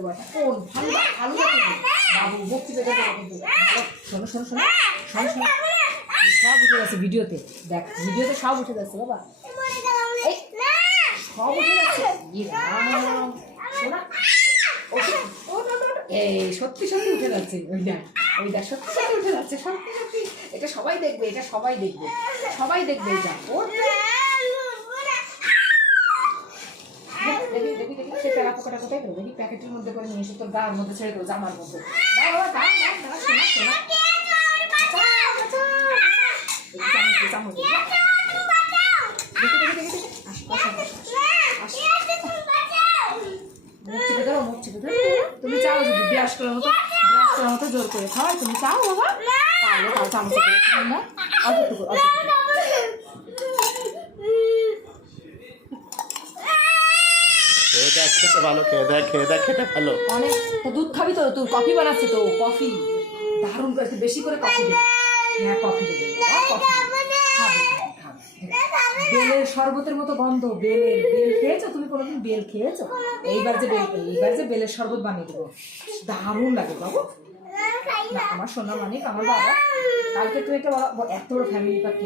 দেবো একটা কোন ভালো ভালো বাবু বকছি বেঁধে দেবো কিন্তু শোনো শোনো শোনো শোনো শোনো সব উঠে যাচ্ছে ভিডিওতে দেখ ভিডিওতে সব উঠে যাচ্ছে বাবা সব উঠে যাচ্ছে এই সত্যি সত্যি উঠে যাচ্ছে ওইটা সত্যি সত্যি উঠে যাচ্ছে সত্যি সত্যি এটা সবাই দেখবে এটা সবাই দেখবে এটা দেখি দেখি দেখি সে তেলা পোকাটা কোথায় দেবো দেখি প্যাকেটের মধ্যে করে নিয়ে এসে তোর গায়ের মধ্যে ছেড়ে দেবো জামার মধ্যে শোনা শোনা চামচ দেখি দেখি দেখি দেখি মুখ চিপে ধরো তুমি চাও যদি ব্রাশ করার মতো জোর করে খাওয়াই তুমি চাও বাবা তাহলে তাও চামচ করে না অল্পটুকু ভালো খেয়ে দেখ খেতে ভালো অনেক তো দুধ খাবি তো তুই কফি বানাচ্ছে তো কফি দারুণ করে বেশি করে কফি দেবে হ্যাঁ কফি দেবে বেলের শরবতের মতো গন্ধ বেল খেয়েছো তুমি কোনোদিন বেল খেয়েছো এইবার যে বেলের শরবত বানিয়ে দেবো দারুণ লাগে বাবু না আমার সোনা মানিক আমার বাবা কালকে তুই একটা এত বড় ফ্যামিলি প্যাক